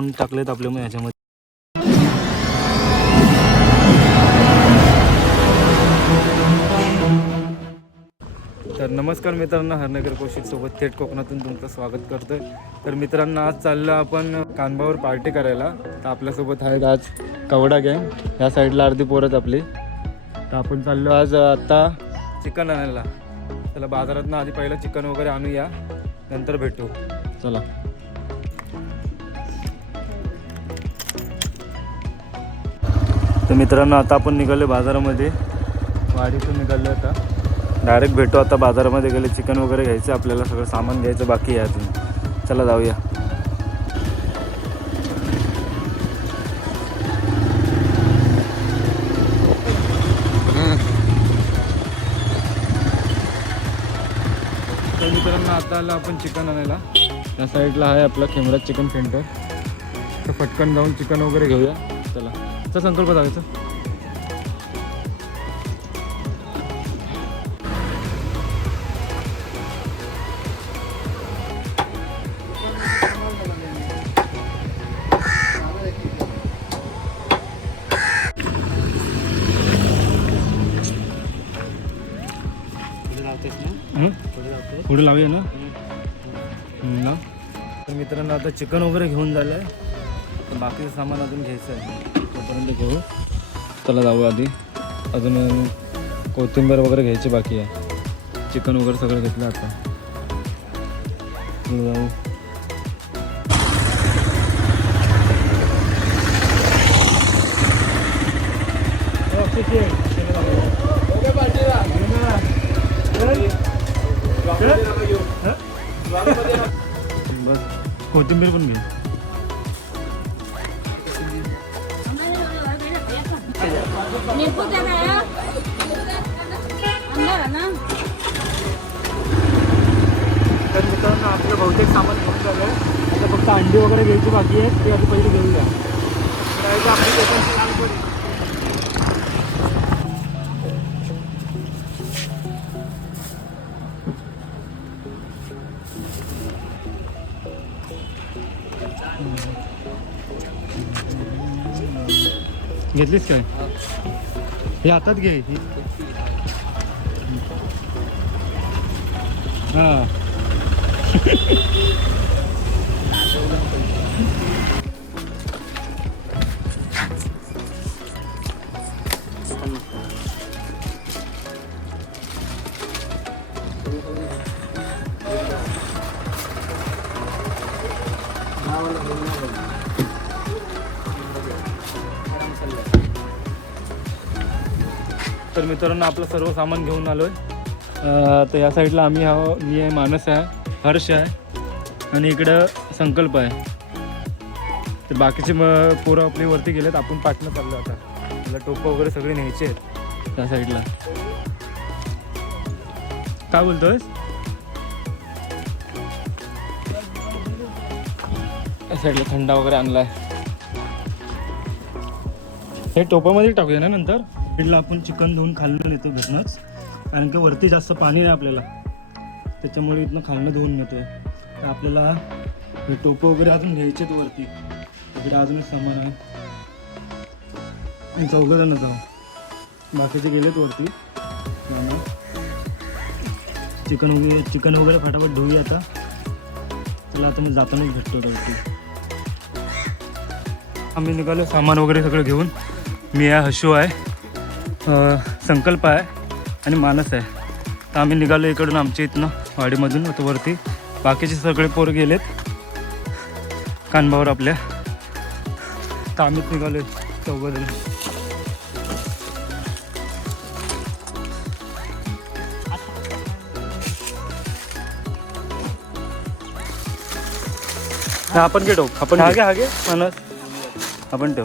म्हणून टाकलेत आपल्या मग ह्याच्यामध्ये. तर नमस्कार मित्रांनो, हरनगर कौशिकसोबत थेट कोकणातून तुमचं स्वागत करतोय. तर मित्रांनो, आज चाललं आपण कानबावर पार्टी करायला. तर आपल्यासोबत आहेत आज कवडा गँग, ह्या साईडला अर्धी पोरच आपली. तर आपण चाललो आज आत्ता चिकन आणायला. चला बाजारातनं आधी पहिलं चिकन वगैरे आणूया, नंतर भेटू. चला. तर मित्रांनो, आता आपण निघालो बाजारामध्ये, वाडीतून निघालो. आता डायरेक्ट भेटू. आता बाजारामध्ये गेले चिकन वगैरे घ्यायचं, आपल्याला सगळं सामान घ्यायचं बाकी आहे अजून. चला जाऊया. तर मित्रांनो, आता आलं आपण चिकन आणायला. त्या साईडला आहे आपला खेमराज चिकन सेंटर. तर पटकन जाऊन चिकन वगैरे घेऊया. चला. तर संकल्प जायचं. पुढे लावूया ना. तर मित्रांनो, आता चिकन वगैरे घेऊन झालं आहे. बाकीचं सामान अजून घ्यायचं आहे, तोपर्यंत घेऊ. चला जाऊ. आधी अजून कोथिंबीर वगैरे घ्यायची बाकी आहे. चिकन वगैरे सगळं घेतलं आता. जाऊ. बस कोथिंबीर पण घे. तर मित्रांनो, आपलं बहुतेक सामान घेऊन झालं आहे. आता फक्त अंडी वगैरे घ्यायची बाकी आहे, ते आता पहिले घेऊया. आपली कोकणची लालपरी. घेतलीस काय? हे हातात घे. हां. तर मित्रांनो, आपलं सर्व सामान घेऊन आलो आहे. तर या साईडला आम्ही मी आहे, मानस आहे, हर्ष आहे आणि इकडं संकल्प आहे. तर बाकीचे पोरं आपली वरती गेलेत. आपण पाठणं चाललो आता. मला टोपं वगैरे सगळे न्यायचे आहेत त्या साईडला. काय बोलतोयस? त्या साईडला थंडा वगैरे आणला आहे. हे टोपामध्ये टाकूया ना नंतर. साईडला आपण चिकन धुवून खालनं नेतो भेटणंच, कारण की वरती जास्त पाणी नाही आपल्याला, त्याच्यामुळे इथनं खालनं धुवून नेतोय. तर आपल्याला हे टोपं वगैरे अजून घ्यायचे आहेत वरती. इकडे अजूनच सामान आहे. चौघजणं जाऊ, बाकीचे गेलेत वरती. चिकन वगैरे फटाफट धुऊया आता. चला आता मी जातानाच भेटतो वरती. आम्ही निघालो सामान वगैरे सगळं घेऊन. मी आहे, हशू आहे, संकल्प आहे आणि मानस आहे. तर आम्ही निघालो इकडून, आमच्या इथनं वाडीमधून. आता वरती बाकीचे सगळे पोरं गेलेत कानबावर आपल्या. तर आम्हीच निघालो चौघजण. आपण घे ठेव. आपण हागे मानस आपण ठेव.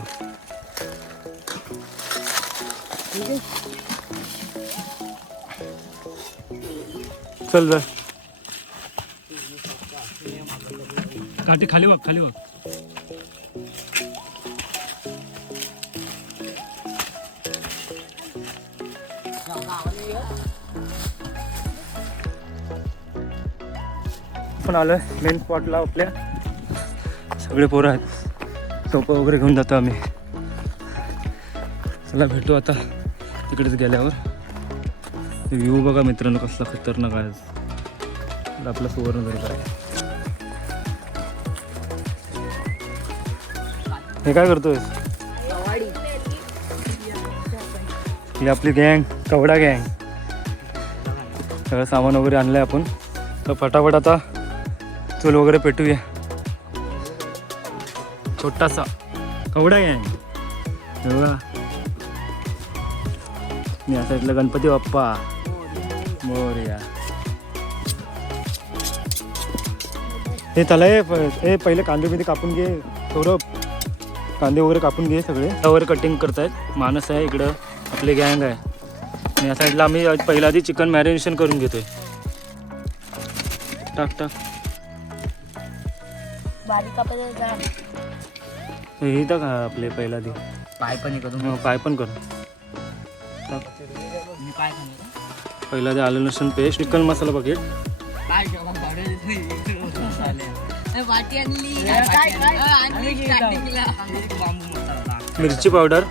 चल जा. काठी खाली वाग, खाली वाग. पण आलोय मेन स्पॉटला. आपल्या सगळे पोरं आहेत. टोपं वगैरे घेऊन जातो आम्ही. चला भेटू आता तिकडेच गेल्यावर. व्ह्यू बघा मित्रांनो कसला खतरनाक आहे आपला सुवर्णदुर्ग आहे. हे काय करतोय? ही आपली गँग, कवडा गँग. सगळं सामान वगैरे आणलंय आपण. तर फटाफट आता चूल वगैरे पेटूया. छोटासा कवडा गँग. बघा मी या साईडला गणपती बाप्पा मोरया. हे चला हे पहिले कांदे बिंदे कापून घे सौरभ. कांदे वगैरे कापून घे सगळे. वगैरे कटिंग करतायत. माणस आहे इकडं, आपले गँग आहे. आणि या साईडला आम्ही पहिल्या आधी चिकन मॅरिनेशन करून घेतोय. टाक टाक हे टाक. आपले पहिला आधी पाय पण करून पाय पण कर. पहिला आधी आलं लसूण पेस्ट, चिकन मसाला बकेट, मिरची पावडर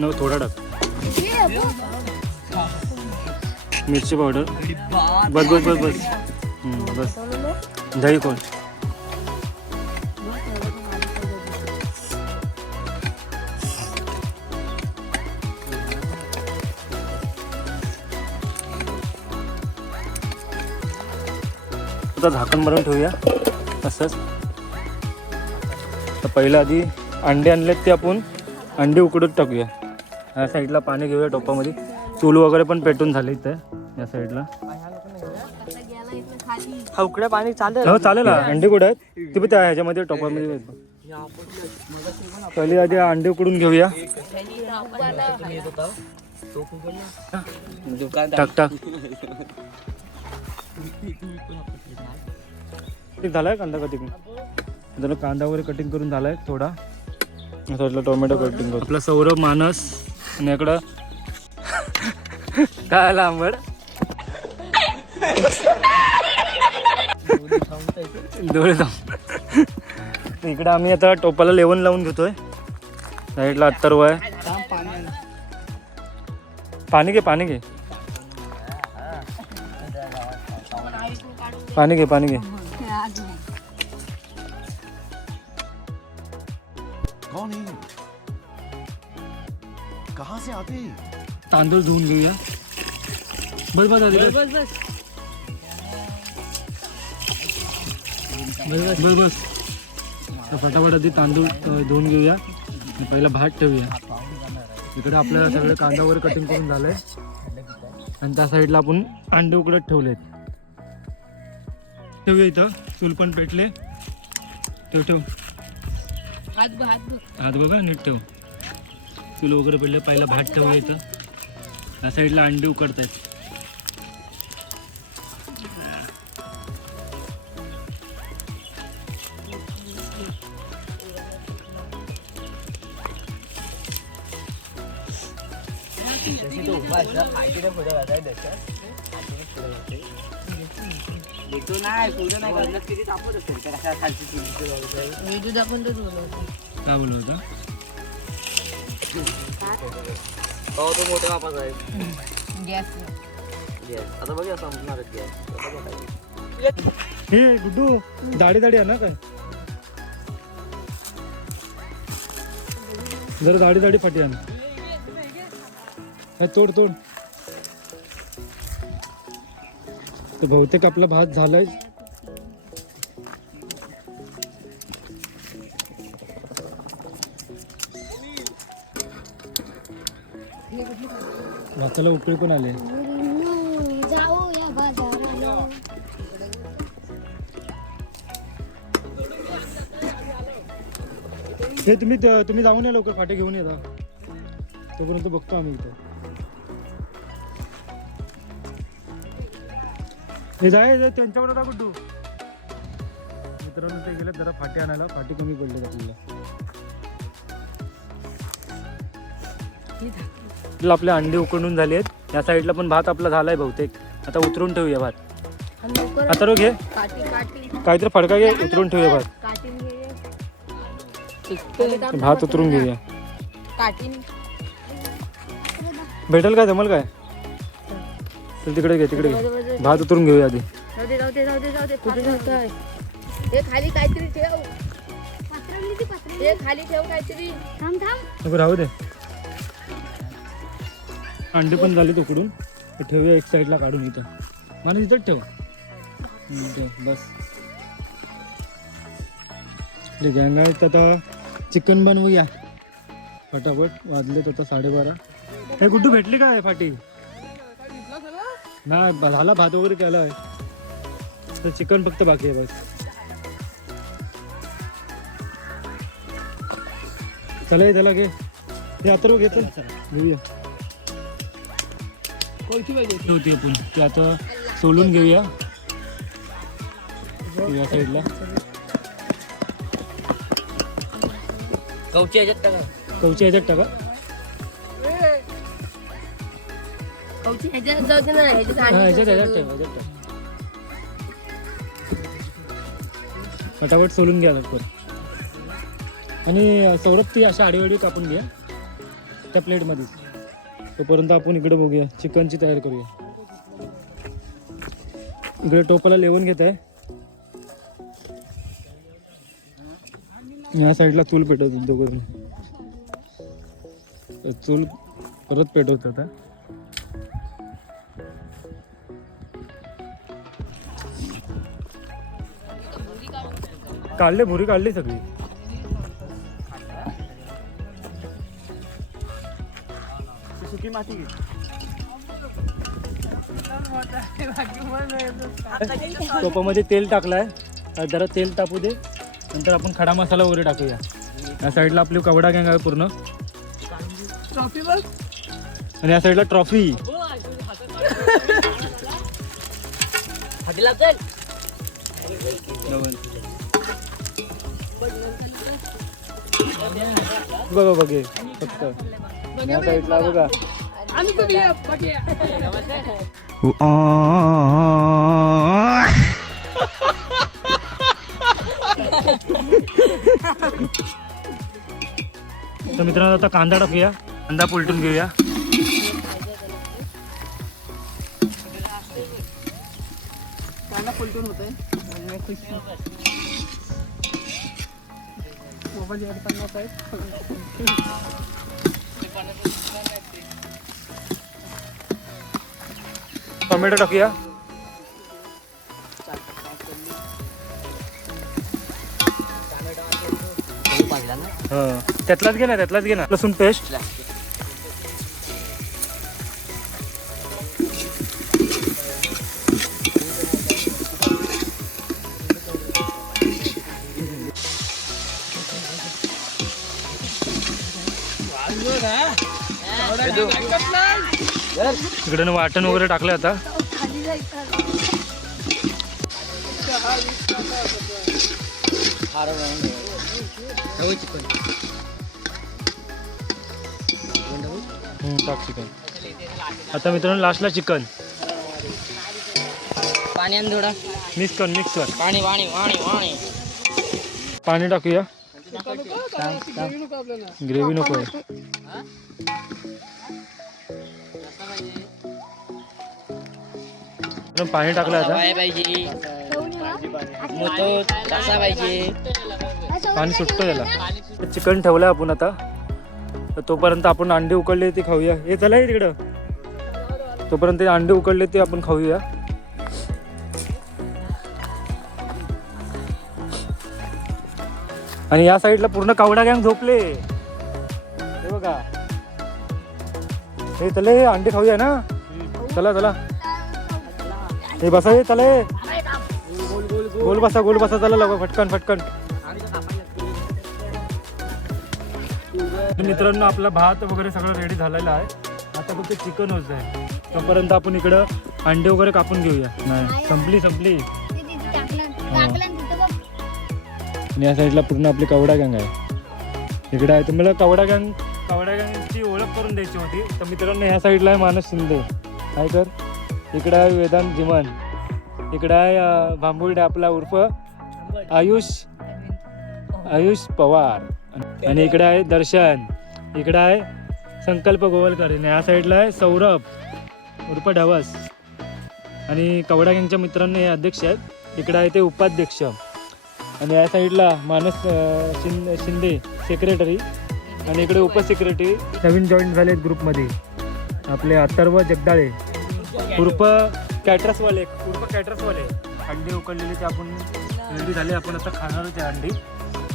न थोडा टाक. मिरची पावडर बस बस बस बस बस. दही कोण आता झाकण मारून ठेवूया असंच. तर पहिलं आधी अंडे आणलेत ते आपण अंडे उकडत टाकूया. ह्या साईडला पाणी घेऊया टोपामध्ये. चूल वगैरे पण पेटून झाले इथं या साईडला. उकड्या पाणी चालेल. हो चालेल. अंडे कुठे आहेत ते पण त्या ह्याच्यामध्ये टोपामध्ये. पहिले आधी अंडे उकडून घेऊया. टाक टाक. झालाय कांदा कटिंग. त्याला कांदा वगैरे कटिंग करून झालाय थोडा. साईडला टोमॅटो कटिंग करून. आपला सौरभ, मानस आणि इकडं काय लांबड डोळे थांब. इकडं आम्ही आता टोपाला लेवण लावून घेतोय. साईडला अत्तरव आहे. पाणी घे पाणी घे पाणी घे पाणी घे. कौन है? कहाँ से आते? तांदूळ धुवून घेऊया. बस बस आधी बस बस बस बस बस बस. तर फटाफट आधी तांदूळ धुवून घेऊया. पहिला भात ठेवूया. इकडे आपल्याला सगळं कांदा वगैरे कटिंग करून झालंय. आणि त्या साईडला आपण अंडे उकडत ठेवलेत. ठेवूया इथं. चूल पण पेटले. ठेव ठेव. हात बघा नीट ठेव. चूल वगैरे पेटले. पहिला भात ठेवूया इथं. त्या साईडला अंडे उकडतायत. काय बोलत होता? तो मोठ्या बापाचा आहे गॅस. आता बघा संपणार गॅस. हे गुड्डू दाढी दाढी आहे ना काय? जरा दाढी दाढी फाटी आण. तोड तोड. तर बहुतेक आपला भात झालाय. भाताला उकळी पण आले. हे तुम्ही जाऊन या लवकर. फाटे घेऊन येता. तोपर्यंत बघतो आम्ही इथं. हे जाय त्यांच्याकडे जा गुड्डू. मित्रांनो ते गेले जरा फाटे आणायला. फाटी कमी पडले आपल्याला. आपले अंडे उकडून झाले आहेत. या साईडला पण भात आपला झालाय बहुतेक. आता उतरून ठेवूया भात. आता रोग घे काहीतरी फडका घे. उतरून ठेवूया भात. भात उतरून घेऊया. काटीन भेटेल काय, जमल काय? चल तिकडे घे, तिकडे घे. भात उतरून घेऊया आधी. कुठे जाताय? हे खाली काहीतरी ठेव. हे खाली ठेव काहीतरी. नको राहू दे. अंडे पण झाले उकडून. ते ठेवूया एक साईडला काढून इथं. मला इथंच ठेव. ठेव बस. गँग आहेत आता. चिकन बनवूया फटाफट. वाजलेत आता 12:30. हे गुड्डू भेटली काय फाटी? नाही झाला, भात वगैरे केला आहे. तर चिकन फक्त बाकी आहे बस. चला त्याला घे. हे अथर्व घे, चल घेऊया. ठेवते आपण ते आता सोलून घेऊया या साईडला. कवची ह्याच्यात टाका. कवच्या ह्याच्यात टाका. ह्याच्यात जाऊ दे ना, ह्याच्यात हा आणि ह्याच्यात ह्याच्यात ठेव, ह्याच्यात ठेव. फटाफट सोलून घ्या लवकर. आणि सौरभ ती अशा आडीवाडी कापून घ्या त्या प्लेटमध्येच. तोपर्यंत आपण इकडे बघूया चिकनची तयारी करूया. इकडे टोपाला लेवून घेत आहे. या साईडला चूल पेटवतो दोघं. चूल परत पेटवतो आता. काढले, भुरी काढली सगळी. सुकी माती घे. टोपामध्ये तेल टाकलाय. जरा तेल टाकू दे. नंतर आपण खडा मसाला वगैरे टाकूया. या साईडला आपली कवडा गँग आहे पूर्ण. आणि या साईडला ट्रॉफी. बघा बघे फक्त या साईडला बघा. तर मित्रांनो आता कांदा टाकूया. कांदा पलटून घेऊया. कांदा पलटून होतोय. टोमॅटो टाकूया. त्यातलाच घे ना, त्यातलाच घे ना. लसूण पेस्ट. इकडे वाटण वगैरे टाकलं आता. टाक चिकन. आता मित्रांनो लास्टला चिकन. पाणी आणि थोडा मिक्स कर. पाणी पाणी पाणी पाणी पाणी टाकूया. ग्रेव्ही नको आहे. पाणी टाकलं आता. पाहिजे कसा पाहिजे. पाणी सुटतं त्याला. चिकन ठेवलंय आपण आता. तर तोपर्यंत आपण अंडे उकडले ते खाऊया. हे चला हे तिकडं. तोपर्यंत ते अंडे उकडले ते आपण खाऊया. आणि या साईडला पूर्ण कावडा गँग झोपले. हे बघा. हे चले अंडे खाऊया ना. चला चला. हे बसा. हे चला. गोल बसा चला लवकर. फटकन. मित्रांनो आपला भात वगैरे सगळं रेडी झालेलं आहे. आता फक्त चिकन होत आहे. तोपर्यंत आपण इकडं अंडे वगैरे कापून घेऊया. नाही संपली. आणि या साईडला पूर्ण आपली कवडा गँग आहे. इकडे आहे. तुम्हाला कवडा गँगची ओळख करून द्यायची होती. तर मित्रांनो ह्या साईडला आहे मानस शिंदे. काय कर. इकडे आहे वेदांत जिमन. इकडे आहे भांबुर्डे आपला उर्फ आयुष पवार. आणि आणि इकडे आहे दर्शन, इकडे आहे संकल्प गोवलकर आणि या साईडला आहे सौरभ उर्फ ढवस आणि कवडा गँगच्या मित्रांनो हे अध्यक्ष आहेत. इकडे आहे ते उपाध्यक्ष आणि या साईडला मानस शिंदे सेक्रेटरी आणि इकडे उपसेक्रेटरी नवीन जॉईन झाले ग्रुपमध्ये आपले अथर्व जगदाळे उर्फ कॅटरसवाले अंडी उकडलेले ते आपण रेडी झाले. आपण आता खाणारच आहे अंडी.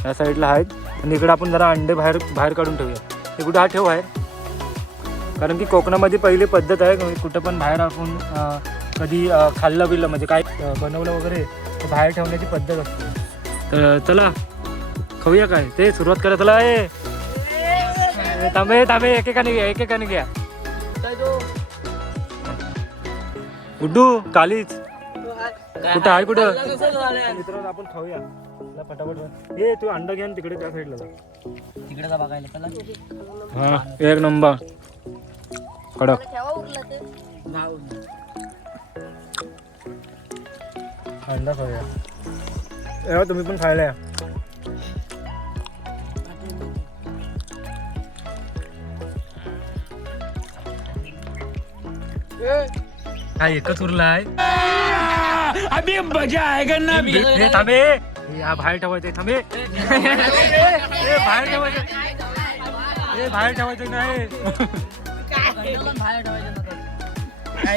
या साईडला आहेत आणि इकडे आपण जरा अंडे बाहेर काढून ठेवूया. हे कुठं हा ठेव बाहेर, कारण की कोकणामध्ये पहिली पद्धत आहे कुठं पण बाहेर आपण कधी खाल्लं बिल्लं म्हणजे काय बनवलं वगैरे तर बाहेर ठेवण्याची पद्धत असते. तर चला खाऊया काय ते सुरुवात करा. चला थांबे एकेकाने घ्या. गुड्डू कालीच कुठं आहे कुठं मित्रांनो आपण खाऊया फटाफट. हे तू अंडा घ्या तिकडे त्या साईडला तिकडे बघायला चला. हा एक नंबर कडक अंडा खाऊया. एव्हा तुम्ही पण खायला या. हा एकच उरला आहे. अभी मजा आएगा ना. हे थांबे, या बाहेर ठेवायचे. थांबे बाहेर ठेवायचे, बाहेर ठेवायचे नाही.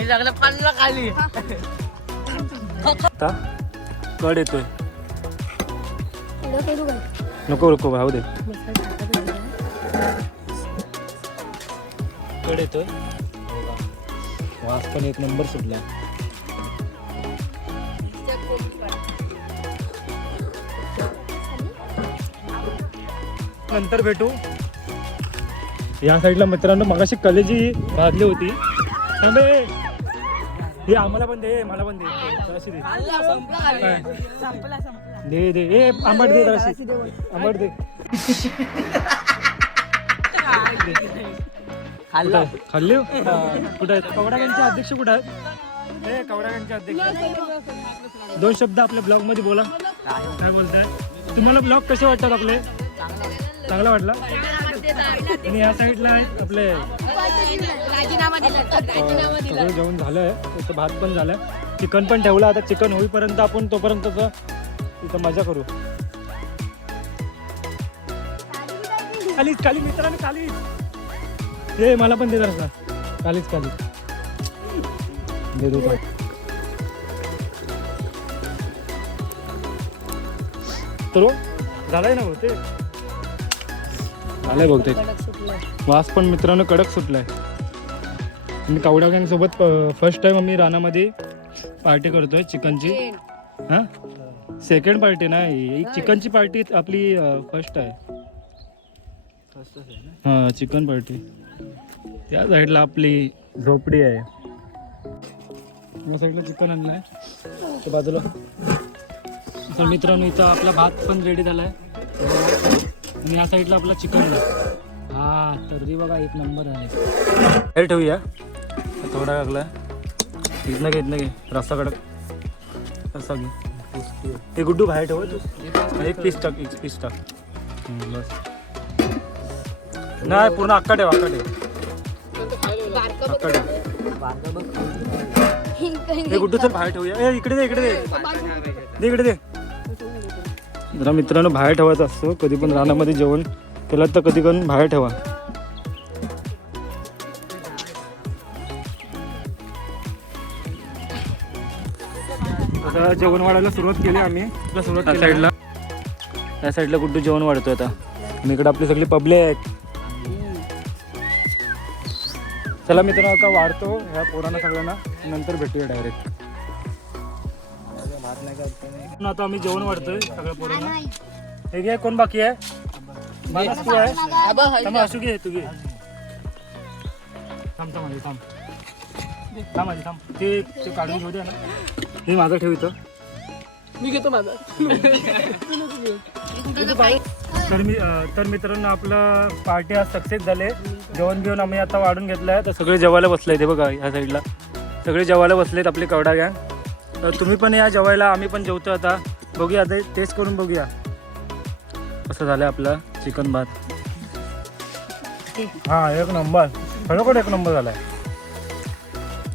लागलं पाणला खाली. आता कड येतोय. नको भाऊ दे. कड येतोय. वास पण एक नंबर सुटला. नंतर भेटू. या साईडला मित्रांनो मगाशी कलेजी भाजली होती. हे आम्हाला पण दे, मला पण दे. दे ए आंबट दे जराशी. आंबट दे. खाल्ले कुठे आहेत कवडा गँगचे अध्यक्ष? कुठे आहेत हे कवडा गँगचे अध्यक्ष? दोन शब्द आपल्या ब्लॉग मध्ये बोला. काय बोलताय? तुम्हाला ब्लॉग कसे वाटतात आपले? चांगला वाटला. आणि या साईडला आहेत आपले सगळं जेवण झालंय. इथं भात पण झालाय, चिकन पण ठेवलं. आता चिकन होईपर्यंत आपण तोपर्यंत इथं मजा करू. खाली मित्रांनो खाली. हे मला पण दे जरा. खालीच दे दो. तर झालाय ना बहुतेक. झालंय बहुतेक. वास पण मित्रांनो कडक सुटलाय. मी कवडा गँग सोबत फर्स्ट टाइम आम्ही रानामध्ये पार्टी करतोय चिकनची. हां सेकंड पार्टी नाही, चिकनची पार्टी आपली फर्स्ट आहे. हां चिकन पार्टी. त्या साईडला आपली झोपडी आहे. या साईडला चिकन आणलं आहे त्या बाजूला. तर मित्रांनो इथं आपला भात पण रेडी झाला आहे आणि या साईडला आपला चिकन. हा तर्री बघा एक नंबर आहे. बाहेर ठेवूया थोडा लागला. इथनं घे रस्सा कडक रस्सा घे. ते गुड्डू बाहेर ठेव तू. एक पीस टाक. बस नाही पूर्ण अक्का ठेव. हे गुड्डू तर बाहेर ठेवूया. इकडे दे. जरा मित्रांनो बाहेर ठेवायचा असतो. कधी पण रानामध्ये जेवण केलं तर कधी पण बाहेर ठेवा. आता जेवण वाढायला सुरुवात केली आम्ही. या साईडला गुड्डू जेवण वाढतोय आता. आणि इकडे आपली सगळी पब्लिक. चला मित्रांनो आता वाढतो ह्या पोरांना सगळ्यांना, नंतर भेटूया डायरेक्ट. आता आम्ही जेवण वाढतोय सगळ्या पोरांना. हे घे. कोण बाकी आहे? तू आहे. असू घे तू घे. थांब ते काढून घेऊ द्या ना. हे माझं ठेव इथं. मी घेतो माझा. तर मित्रांनो आपलं पार्टी आज सक्सेस झाले. जेवण घेऊन आम्ही आता वाढून घेतलंय. तर सगळे जेवायला बसले ते बघा. ह्या साईडला सगळे जेवायला बसलेत आपले कवडा गँग. तर तुम्ही पण या जेवायला. आम्ही पण जेवतो आता. बघूया आता टेस्ट करून बघूया कसं झालं आपलं. चिकन भात. हा एक नंबर, खरोखर एक नंबर झालाय,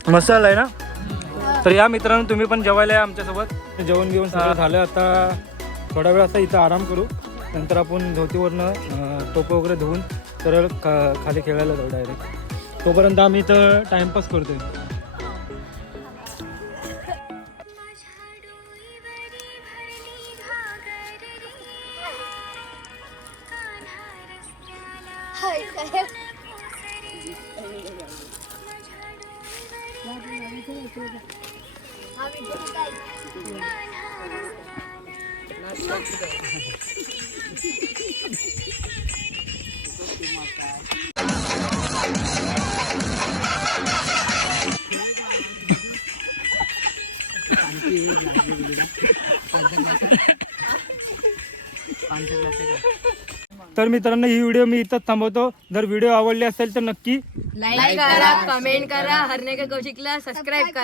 मस्त झालाय ना. तर या मित्रांनो तुम्ही पण जेवायला या आमच्यासोबत. जेवण घेऊन सगळं झालं. आता थोडा वेळ असा इथं आराम करू, नंतर आपण धोतीवरनं टोपं वगैरे धुवून सरळ खाली खेळायला जाऊ डायरेक्ट. तोपर्यंत आम्ही इथं टाइमपास करतोय. तर मित्रांनो ही व्हिडिओ मी इथंच थांबवतो. जर व्हिडिओ आवडली असेल तर नक्की लाईक करा, कमेंट करा, हरनेकर कौशिकला सबस्क्राईब करा.